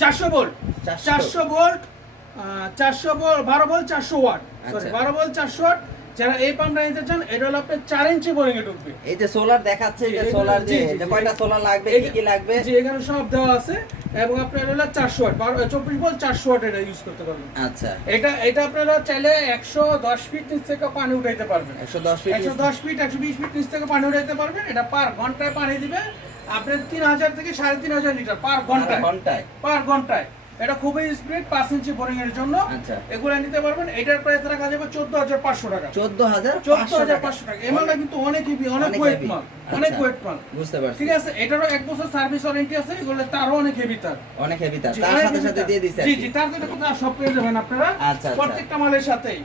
চারশো ভোল্ট। চারশো। ভোল্ট চারশো বারো ভোল্ট চারশো ওয়াট। সরি আচ্ছা। বারো ভোল্ট চারশো ওয়াট। যারা এই পাম্পটা নিতে চান এটা হলো আপনার চার ইঞ্চি বোরিং এ ঢুকবে। এই যে সোলার দেখাচ্ছে যে সোলার যে। কয়টা সোলার লাগবে কি কি লাগবে? জি এখানে সব দেওয়া আছে। এবং আপনার হলো চারশো ওয়াট বারো চব্বিশ ভোল্ট চারশো ওয়াট এটা ইউজ করতে পারবেন। আচ্ছা। এটা এটা আপনারা চাইলে একশো দশ ফিট নিচ থেকে পানি উঠাইতে পারবেন। একশো দশ ফিট একশো দশ ফিট একশো বিশ ফিট নিচ থেকে পানি উঠাইতে পারবেন। এটা পার ঘন্টায় পানি দিবে। আপনার তিন হাজার থেকে সাড়ে তিন হাজার লিটার পার ঘন্টায়। ঘন্টায়। পার ঘন্টায়। এটা খুবই স্পিড পাঁচ ইঞ্চি বোরিং এর জন্য। আচ্ছা। এগুলো নিতে পারবেন এটার প্রাইস রাখা যাবে চোদ্দ হাজার পাঁচশো টাকা। চোদ্দ হাজার চোদ্দ হাজার পাঁচশো টাকা। এই মালটা কিন্তু অনেক হেভি অনেক ওয়েট মাল অনেক আচ্ছা। ওয়েট মাল। বুঝতে পারছি। ঠিক আছে এটারও এক বছর সার্ভিস ওয়ারেন্টি আছে এগুলো তারও অনেক হেভি তার। অনেক হেভি তার। তার সাথে সাথে দিয়ে দিছে জি জি তার সাথে কথা সব পেয়ে যাবেন আপনারা। আচ্ছা, আচ্ছা। প্রত্যেকটা মালের সাথেই।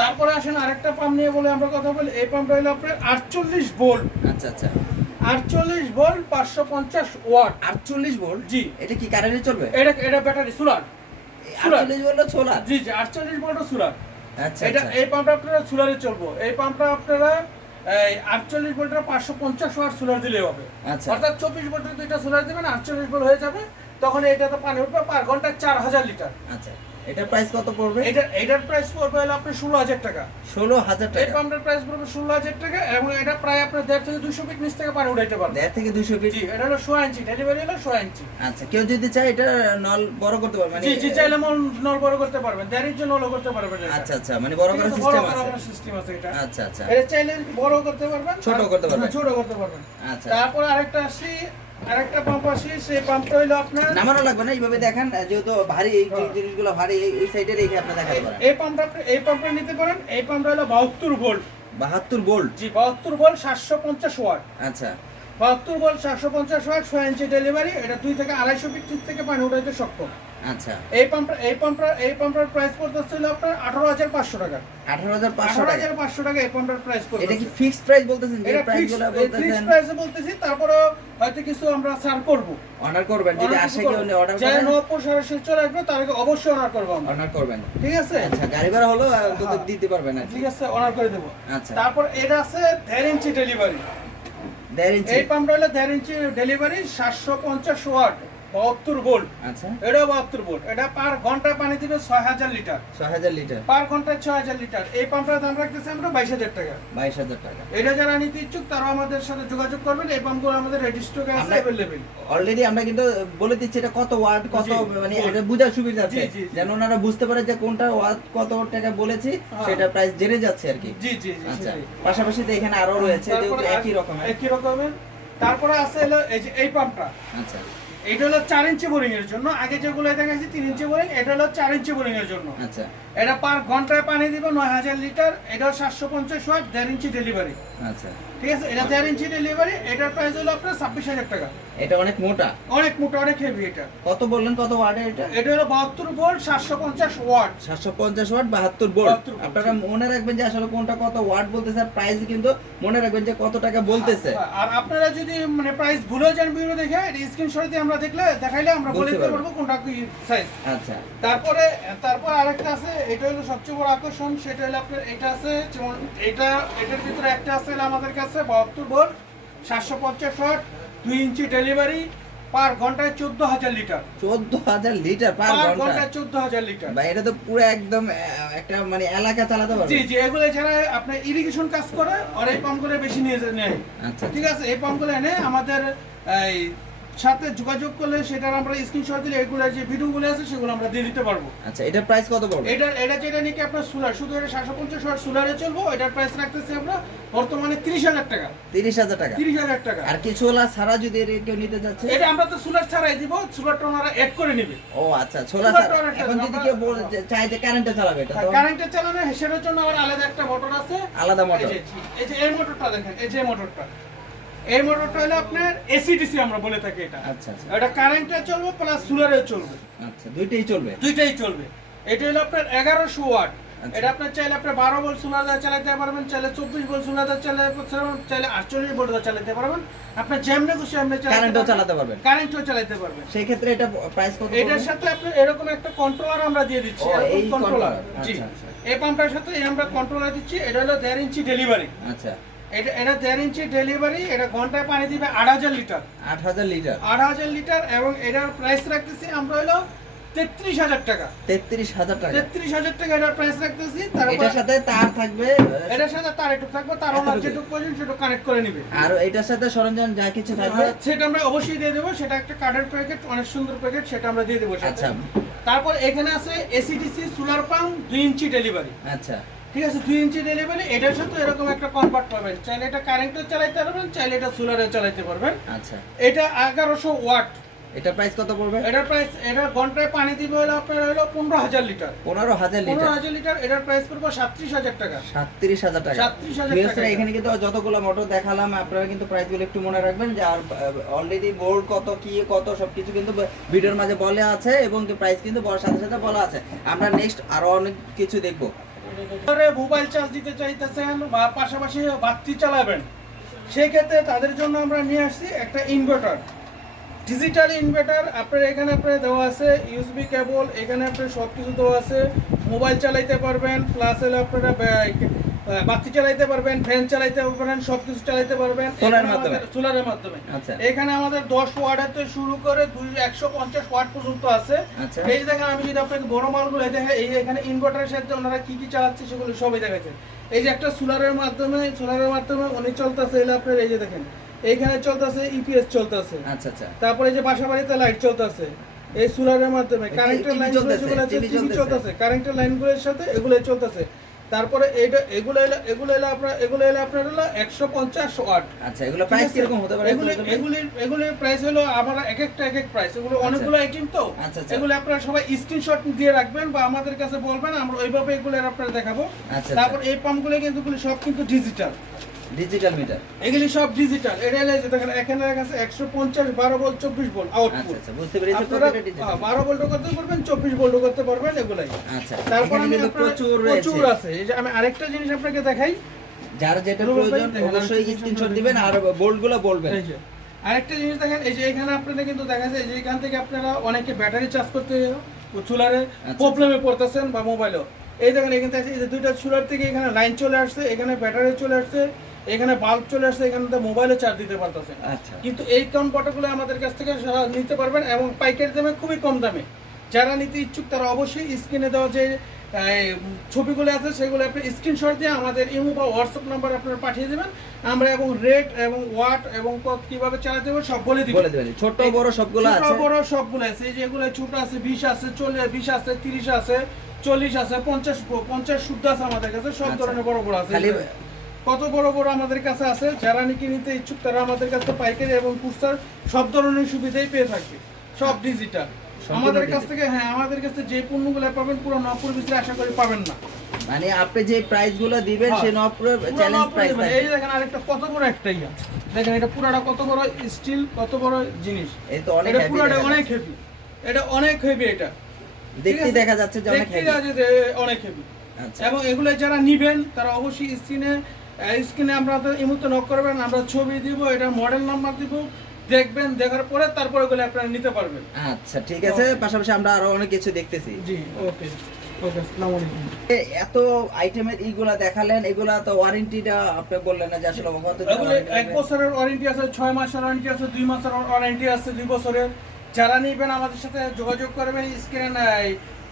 তারপরে আসেন আরেকটা পাম্প নিয়ে বলে আমরা কথা বলি। এই পাম্পটা হলো আপনার আটচল্লিশ ভোল্ট আচ্ছা আচ্ছা। আটচল্লিশ ভোল্ট পাঁচশো পঞ্চাশ ওয়াট। আটচল্লিশ ভোল্ট? জি। এটা কি কারেন্টে চলবে? এটা এটা ব্যাটারি সোলার। আটচল্লিশ ভোল্ট সোলার? জি জি আটচল্লিশ ভোল্ট সোলার। আচ্ছা এটা আচ্ছা। এই পাম্পটা আপনারা সোলারে চলবো। এই পাম্পটা আপনারা এই আটচল্লিশ ভোল্টের পাঁচশো পঞ্চাশ ওয়াট সোলার দিলে হবে। আচ্ছা। অর্থাৎ চব্বিশ ভোল্টের দুইটা সোলার দেবেন আটচল্লিশ ভোল্ট হয়ে যাবে। তখন এটাতে পানি উঠবে পার ঘন্টায় চার হাজার লিটার। আচ্ছা। এটার প্রাইস কত পড়বে? এটা এটার প্রাইস পড়বে হলো আপনার ষোলো হাজার টাকা। ষোলো হাজার এই পাম্পটার প্রাইস পড়বে ষোলো হাজার টাকা এবং এটা প্রায় আপনার দেড় থেকে দুশো ফিট নিচ থেকে পানি উঠাইতে পারবে। দেড় থেকে দুশো ফিট এটা হলো সোয়া ইঞ্চি ডেলিভারি হলো সোয়া ইঞ্চি আচ্ছা কেউ যদি চায় এটা নল বড় করতে পারবে মানে জি জি চাইলে নল বড় করতে পারবেন। দেড় ইঞ্চি নল করতে পারবেন আচ্ছা আচ্ছা মানে বড় করার সিস্টেম আছে সিস্টেম আছে। এটা। আচ্ছা আচ্ছা। এটা চাইলে বড় করতে পারবেন ছোট করতে পারবেন। হ্যাঁ, ছোট করতে পারবেন। আচ্ছা। তারপর আরেকটা আসি আরেকটা পাম্প আছে সেই পাম্পটা হলো আপনার নামানো লাগবে না এইভাবে দেখেন যেহেতু ভারী এই হ্যাঁ। জিনিসগুলো ভারী এই- সাইডে রেখে আপনি দেখাতে পারেন। এই পাম্পটা এই পাম্পটা নিতে পারেন এই পাম্পটা হলো বাহাত্তর ভোল্ট বাহাত্তর ভোল্ট জি বাহাত্তর ভোল্ট সাতশো পঞ্চাশ ওয়াট আচ্ছা। বাহাত্তর ভোল্ট সাতশো পঞ্চাশ ওয়াট ছয় ইঞ্চি ডেলিভারি এটা দুই থেকে আড়াইশো ফিট থেকে পানি উঠাইতে সক্ষম। আচ্ছা। এই পাম্পটা এই পাম্পটা এই পাম্পটার প্রাইস পড়তেছে হলো আপনার আঠারো হাজার পাঁচশো টাকা। আঠারো হাজার পাঁচশো আঠারো টাকা হাজার পাঁচশো টাকা এই পাম্পটার প্রাইস এটা কি ফিক্সড প্রাইস বলতেছেন? যে এটা প্রাইস ফিক্সগুলো ফিক্স বলতেছেন। প্রাইসে বলতেছি তারপরে হয়তো কিছু আমরা ছাড় করব। অর্ডার করবেন যদি আসে কেউ করব। অর্ডার করেন। নব্বই সরাসরি চলে আসবে তাদেরকে অবশ্যই অনার করব আমরা। অর্ডার করবেন। ঠিক আছে? আচ্ছা গাড়ি ভাড়া হলো হ্যাঁ। দিতে পারবেন ঠিক আছে অনার করে দেবো। আচ্ছা। তারপর এটা আছে ইঞ্চি ডেলিভারি এই পাম্পটা হলো ইঞ্চি ডেলিভারি সাতশো পঞ্চাশ ওয়াট। বাহাত্তর ভোল্ট। আচ্ছা। এটাও বাহাত্তর ভোল্ট। এটা পার ঘন্টায় পানি দিবে ছয় হাজার লিটার। ছয় হাজার লিটার। পার ঘন্টায় ছয় হাজার লিটার। এই পাম্পটার দাম রাখতেছি আমরা বাইশ হাজার টাকা। বাইশ হাজার টাকা। এটা যারা নিতে ইচ্ছুক তারা আমাদের সাথে যোগাযোগ করবেন। এই পাম্পগুলো আমাদের রেডি স্টকে আছে অ্যাভেলেবেল অলরেডি আমরা কিন্তু বলে দিচ্ছি এটা কত ওয়াট কত মানে এটা বোঝার সুবিধা আছে। যেন ওনারা বুঝতে পারে যে কোনটা ওয়াট কত টাকা বলেছি হ্যাঁ। সেটা প্রাইস জেনে যাচ্ছে আর কি। জি জি জি আচ্ছা। পাশাপাশি তো এখানে আরও রয়েছে তারপরে একই রকমের। একই রকমের। তারপরে আছে এই যে এই পাম্পটা। আচ্ছা। এটা হলো চার ইঞ্চি বোরিং এর জন্য। আগে যেগুলো দেখাচ্ছি তিন ইঞ্চি বোরিং এটা হলো চার ইঞ্চি বোরিং এর জন্য। আচ্ছা। এটা পার ঘন্টায় পানি দিবে নয় হাজার লিটার এটা সাতশো পঞ্চাশ ওয়াট দেড় ইঞ্চি ডেলিভারি আচ্ছা। ঠিক আছে? এটা দেড় ইঞ্চি ডেলিভারি এটার প্রাইস হলো আপনার ছাব্বিশ হাজার টাকা। এটা অনেক মোটা। অনেক মোটা অনেক হেভি এটা। কত বললেন কত ওয়াটে এটা? এটা হলো বাহাত্তর ভোল্ট সাতশো পঞ্চাশ ওয়াট সাতশো পঞ্চাশ ওয়াট বাহাত্তর বোল্ট 72 volt, আপনারা মনে রাখবেন যে আসলে কোনটা কত ওয়াট বলতেছে আর প্রাইস কিন্তু মনে রাখবেন যে কত টাকা বলতেছে। আর আপনারা যদি মানে প্রাইস ভুলে যান ভিডিও দেখে স্ক্রিনশট দিয়ে আমরা দেখলে দেখাইলে আমরা বলে দিতে পারব। কোনটা কি সাইজ আচ্ছা। তারপরে তারপর আরেকটা আছে এটা হলো সবচেয়ে বড় আকর্ষণ সেটা হলো আপনার এটা আছে যেমন এটা এটার ভিতরে একটা আছে আমাদের কাছে বাহাত্তর ভোল্ট সাতশো পঞ্চাশ ওয়াট দুই ইঞ্চি ডেলিভারি পার ঘন্টায় চোদ্দ হাজার লিটার। চোদ্দ হাজার লিটার পার পার ঘণ্টা ঘন্টায় চোদ্দ হাজার লিটার। বা এটা তো পুরো একদম একটা মানে এলাকা চালাতে পারবে। জি জি এগুলো ছাড়া আপনার ইরিগেশন কাজ করে আর এই পাম্পগুলো বেশি নিয়ে নেয়। আচ্ছা ঠিক আছে? এই পাম্পগুলো এনে আমাদের এই সাথে যোগাযোগ করলে সেটার আমরা স্ক্রিনশট দিলে এগুলো যে ভিডিওগুলো আছে সেগুলো আমরা দিয়ে দিতে পারব। আচ্ছা এটার প্রাইস কত পড়বে? এটা এটা যেটা নাকি আপনার সোলার শুধু এটা সাতশো পঞ্চাশ ওয়াট সোলারে চলবো এটার প্রাইস রাখতেছি আমরা বর্তমানে তিরিশ হাজার টাকা। তিরিশ হাজার টাকা? তিরিশ হাজার টাকা। আর কিছু ওলা ছাড়া যদি এর কেউ নিতে যাচ্ছে এটা আমরা তো সোলার ছাড়াই দিব সোলারটা ওনারা অ্যাড করে নেবে। ও আচ্ছা একটা এখন যদি কেউ বলে যে কারেন্টে চালাবে এটা তো কারেন্টের চালানো সেটার জন্য আবার আলাদা একটা মোটর আছে। আলাদা মোটর এই যে এই মোটরটা দেখেন এই যে মোটরটা এই মোটরটা হলো আপনার এসিডিসি আমরা বলে থাকি এটা। আচ্ছা আচ্ছা। এটা কারেন্টে চলবে প্লাস সোলারে চলবে। আচ্ছা দুইটাই চলবে? দুইটাই চলবে। এটা হলো আপনার এগারোশো ওয়াট। আচ্ছা। এটা আপনার চাইলে আপনি বারো বল সোলার চালাতে পারবেন চাইলে চব্বিশ বল সোলার চালাতে পারবেন চাইলে আটচল্লিশ বল চালাতে পারবেন। আপনি যেমনি খুশি আপনি কারেন্টও চালাতে পারবেন? কারেন্টও চালাতে পারবেন। সেই ক্ষেত্রে এটা প্রাইস কত এটার সাথে আপনি এরকম একটা কন্ট্রোলার আমরা দিয়ে দিচ্ছি এই কন্ট্রোলার জি। আচ্ছা। এই পাম্পটার সাথে আমরা কন্ট্রোলার দিচ্ছি এটা হলো দেড় ইঞ্চি ডেলিভারি আচ্ছা। এটা এটা দেড় ইঞ্চি ডেলিভারি এটা ঘন্টায় পানি দিবে আট হাজার লিটার। আট হাজার লিটার? আট হাজার লিটার এবং এটার প্রাইস রাখতেছি আমরা হলো তেত্রিশ হাজার টাকা। তেত্রিশ হাজার টাকা। তেত্রিশ হাজার টাকা এটার প্রাইস রাখতেছি এটার সাথে তার থাকবে এটার সাথে তার একটু থাকবে তার ওনার যেটুকু প্রয়োজন সেটুকু কানেক্ট করে নিবে। আর এটার সাথে সরঞ্জাম যা কিছু থাকবে? সেটা আমরা অবশ্যই দিয়ে দেবো সেটা একটা কার্ডের প্যাকেট অনেক সুন্দর প্যাকেট সেটা আমরা দিয়ে দেবো আচ্ছা। তারপর এখানে আছে এসিডিসি সোলার পাম্প দুই ইঞ্চি ডেলিভারি আচ্ছা। ঠিক আছে দুই ইঞ্চি ডেলিভারি এটার সাথে এরকম একটা কনভার্ট পাবেন। চাইলে এটা কারেন্টে চালাইতে পারবেন চাইলে এটা সোলারে চালাইতে পারবেন। আচ্ছা। এটা এগারোশো ওয়াট। এটা প্রাইস কত পড়বে? এটার প্রাইস এটার ঘন্টায় পানি দিবে হলো আপনার হলো পনেরো হাজার লিটার। পনেরো হাজার পনেরো লিটার হাজার লিটার এটার প্রাইস পড়বে হাজার টাকা। হাজার টাকা। 37,000 বিএসআর টাকা। এখানে কিন্তু যতগুলো মোটর দেখালাম আপনারা কিন্তু প্রাইসগুলো একটু মনে রাখবেন যে আর অলরেডি বোর্ড কত কি কত সবকিছু কিন্তু ভিডিওর মাঝে বলে আছে এবং প্রাইস কিন্তু বলার সাথে সাথে বলা আছে। আমরা নেক্সট আরও অনেক কিছু দেখব। মোবাইল চার্জ দিতে চাইতেছেন বা পাশাপাশি বাতি চালাবেন। সেক্ষেত্রে তাদের জন্য আমরা নিয়ে আসছি একটা ইনভার্টার ডিজিটাল ইনভার্টার আপনার এখানে আপনার দেওয়া আছে ইউসবি কেবল এখানে আপনার সব কিছু দেওয়া আছে। মোবাইল চালাইতে পারবেন প্লাস হলে আপনারা বাতি চালাইতে পারবেন ফ্যান চালাইতে পারবেন সব কিছু চালাইতে পারবেন। সোলারের মাধ্যমে? সোলারের মাধ্যমে। আচ্ছা। এখানে আমাদের দশ শুরু করে দুই একশো পঞ্চাশ ওয়াট পর্যন্ত আছে। আচ্ছা। এই দেখেন আমি যদি আপনাকে বড় মালগুলো দেখে এই এখানে ইনভার্টারের সাথে ওনারা কি কি চালাচ্ছে সেগুলো সবই দেখাচ্ছে। এই যে একটা সোলারের মাধ্যমে সোলারের মাধ্যমে উনি চলতেছে এলে আপনার এই যে দেখেন এইখানে চলতেছে ইপিএস চলতেছে। আচ্ছা আচ্ছা। তারপরে এই যে বাসা বাড়িতে লাইট চলতেছে এই সোলারের মাধ্যমে কারেন্টের লাইনগুলো। চলতেছে কারেন্টের লাইনগুলোর সাথে এগুলো চলতেছে। তারপরে এইটা এগুলো এলো এগুলো এলো আপনার এগুলো এলো আপনার হলো একশো পঞ্চাশ ওয়াট। আচ্ছা এগুলো প্রাইস কীরকম হতে পারে? এগুলি এগুলির এগুলির প্রাইস হলো আমার এক একটা এক এক প্রাইস এগুলো অনেকগুলো আইটেম তো। আচ্ছা, আচ্ছা। এগুলো আপনারা সবাই স্ক্রিনশট দিয়ে রাখবেন বা আমাদের কাছে বলবেন আমরা ওইভাবে এগুলো আপনারা দেখাবো। আচ্ছা তারপর এই পাম্পগুলো কিন্তু সব কিন্তু ডিজিটাল ডিজিটাল মিটার এগুলি সব ডিজিটাল এটা যে দেখেন এখানে একশো পঞ্চাশ বারো ভোল্ট চব্বিশ ভোল্ট আচ্ছা আউটপুট আচ্ছা বুঝতে পেরেছি আপনারা প্রত্যেকটা ডিজিটাল হ্যাঁ, ভোল্ট করতে পারবেন চব্বিশ ভোল্ট করতে পারবেন এগুলাই। আচ্ছা তারপর আমি প্রচুর প্রচুর আছে। এই যে আমি আরেকটা জিনিস আপনাকে দেখাই। যার যেটা প্রয়োজন দেখেন, অবশ্যই স্ক্রিনশট দিবেন আর বলবেন। এই যে আরেকটা জিনিস দেখেন এই যে এখানে আপনারা কিন্তু দেখা যায় যে এখান থেকে আপনারা অনেকে ব্যাটারি চার্জ করতে চুলারে আচ্ছা। প্রবলেমে পড়তেছেন বা মোবাইলও এই দেখেন এখান থেকে এই যে দুইটা চুলার থেকে এখানে লাইন চলে আসছে এখানে ব্যাটারি চলে আসছে। এখানে বাল্ব চলে আসছে এখানে তো মোবাইলে চার্জ দিতে পারতেছেন আচ্ছা। কিন্তু এই কনভার্টারগুলো আমাদের কাছ থেকে নিতে পারবেন এবং পাইকারি দামে খুবই কম দামে। যারা নিতে ইচ্ছুক তারা অবশ্যই স্ক্রিনে দেওয়া যে ছবিগুলো আছে সেগুলো আপনি স্ক্রিনশট দিয়ে আমাদের ইমো বা হোয়াটসঅ্যাপ নাম্বার আপনারা পাঠিয়ে দেবেন। আমরা এবং রেট এবং ওয়াট এবং কীভাবে চালাতে হবে সব বলে দিব। বলে দিবেন। ছোট বড় সবগুলো আছে। ছোট বড় সবগুলো আছে। এই যেগুলো ছোট আছে বিশ আছে চল্লিশ বিশ আছে তিরিশ আছে চল্লিশ আছে পঞ্চাশ পঞ্চাশ শুদ্ধ আছে আমাদের কাছে সব আচ্ছা। ধরনের বড় বড় আছে। কত বড় বড় আমাদের কাছে আছে যারা নাকি নিতে ইচ্ছুক তারা আমাদের কাছে পাইকারি এবং কুস্তার সব ধরনের সুবিধাই পেয়ে থাকবে সব ডিজিটাল আমাদের কাছ থেকে হ্যাঁ আমাদের কাছে যে পণ্যগুলো পাবেন পুরো নপুর ভিতরে আশা করি পাবেন না। মানে আপনি যে প্রাইসগুলো দিবেন হ্যাঁ। সেই নপুরে চ্যালেঞ্জ প্রাইস এই দেখেন আরেকটা কত বড় একটা ইয়া। দেখেন এটা পুরাটা কত বড় স্টিল কত বড় জিনিস। এই তো অনেক এটা পুরাটা অনেক হেভি এটা অনেক হেভি এটা। দেখতে দেখা যাচ্ছে যে অনেক যে অনেক হেভি আচ্ছা। এবং এগুলো যারা নিবেন তারা অবশ্যই স্ক্রিনে স্ক্রিনে আমরা এই মুহূর্তে নক করবেন আমরা ছবি দিব এটা মডেল নাম্বার দিব দেখবেন দেখার পরে তারপরে এগুলো আপনারা নিতে পারবেন। আচ্ছা ঠিক আছে পাশাপাশি আমরা আরও অনেক কিছু দেখতেছি। জি ওকে এত আইটেমের ইগুলা দেখালেন এগুলা তো ওয়ারেন্টিটা আপনি বললেন না যে আসলে কত এক বছরের ওয়ারেন্টি আছে ছয় মাসের ওয়ারেন্টি আছে দুই মাসের ওয়ারেন্টি আছে দুই বছরের। যারা নিবেন আমাদের সাথে যোগাযোগ করবেন স্ক্রিনে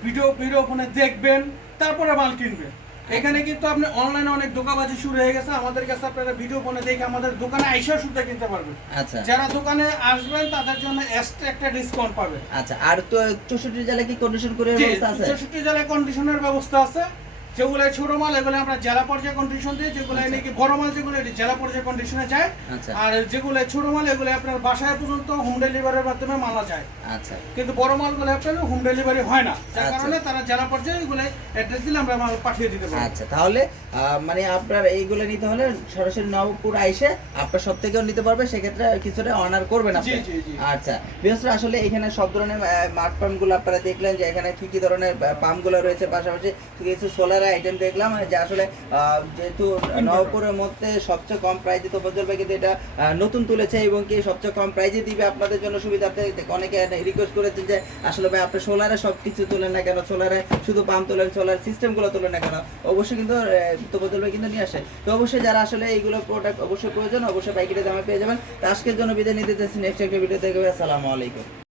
ভিডিও ভিডিও ফোনে দেখবেন তারপরে মাল কিনবেন। এখানে কিন্তু আপনি অনলাইনে অনেক দোকানবাজি শুরু হয়ে গেছে। আমাদের কাছে আপনারা ভিডিও ফোনে দেখে আমাদের দোকানে আইসা সুদ্ধা কিনতে পারবেন। আচ্ছা। যারা দোকানে আসবেন তাদের জন্য এক্সট্রা একটা ডিসকাউন্ট পাবেন। আচ্ছা আর তো চৌষট্টি জেলায় কি কন্ডিশন করে ব্যবস্থা আছে? চৌষট্টি জেলায় কন্ডিশনের ব্যবস্থা আছে। যেগুলো ছোট মাল এগুলো আমরা জেলা পর্যায়ে কন্ডিশন দিই যেগুলো। নাকি বড় মাল যেগুলো এটি জেলা পর্যায়ে কন্ডিশনে যায়। আচ্ছা। আর যেগুলো ছোট মাল এগুলো আপনার বাসায় পর্যন্ত হোম ডেলিভারির মাধ্যমে মালা যায়। আচ্ছা। কিন্তু বড় মালগুলো আপনার হোম ডেলিভারি হয় না। যার আচ্ছা। কারণে তারা জেলা পর্যায়ে এগুলো অ্যাড্রেস দিলে আমরা মাল পাঠিয়ে দিতে পারি আচ্ছা তাহলে মানে আপনার এইগুলো নিতে হলে সরাসরি নবপুর আইসে আপনার সব থেকেও নিতে পারবে সেক্ষেত্রে কিছুটা অনার করবেন আপনি। জি, জি, জি। আচ্ছা। করে আসলে এখানে সব ধরনের মাঠ পাম্পগুলো আপনারা দেখলেন যে এখানে কি কি ধরনের পাম্পগুলো রয়েছে পাশাপাশি কিছু সোলার সোলারের আইটেম দেখলাম যে আসলে যেহেতু নবপুরের মধ্যে সবচেয়ে কম প্রাইসে তো ফজল ভাই কিন্তু এটা নতুন তুলেছে এবং কি সবচেয়ে কম প্রাইসে দিবে আপনাদের জন্য সুবিধার্থে অনেকে রিকোয়েস্ট করেছে যে, আসলে ভাই, আপনি সোলারে সব কিছু তোলেন না কেন? সোলারে শুধু পাম্প তোলেন, সোলার সিস্টেমগুলো তোলেন না কেন? অবশ্যই কিন্তু তো ফজল ভাই কিন্তু নিয়ে আসে। তো অবশ্যই যারা আসলে এইগুলো প্রোডাক্ট অবশ্যই প্রয়োজন, অবশ্যই পাইকারি দামে পেয়ে যাবেন। তো আজকের জন্য বিদায় নিতে চাচ্ছি নেক্সট একটা ভিডিও দেখবে আসসালামু আলাইকুম।